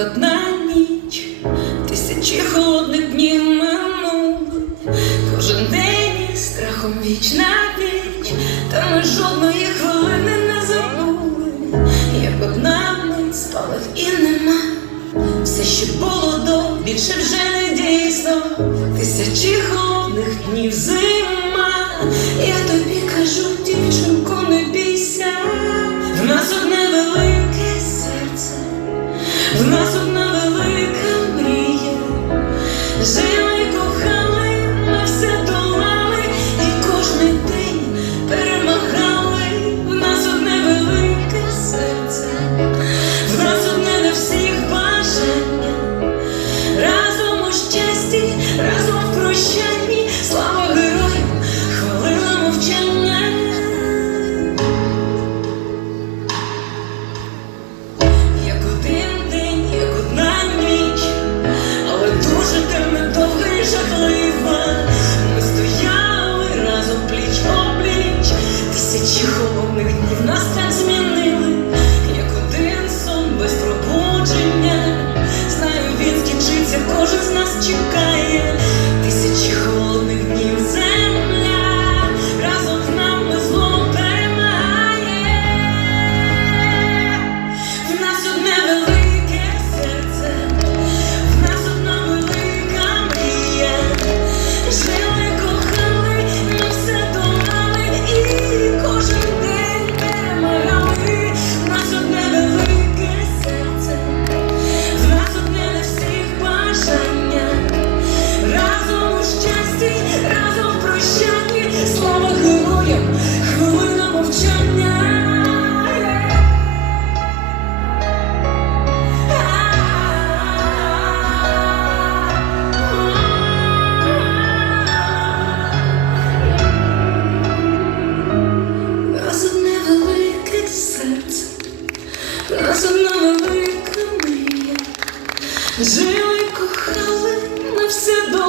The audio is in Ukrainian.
одна ніч, тисячі холодних днів минули, кожен день із страхом віч на віч, та ми жодної хвилини не забули, як одна мить спалах і нема. Все, що було до, більше вже не дійсно. Тисячі холодних днів зима. Слава героям, хвилина мовчання. Як один день, як одна ніч, але дуже темна, довга і жахлива. Ми стояли разом пліч опліч, тисячі холодних днів нас так змінили, як один сон без пробудження. Знаю, він кожен з нас чекає. Жили, кохали, на все до.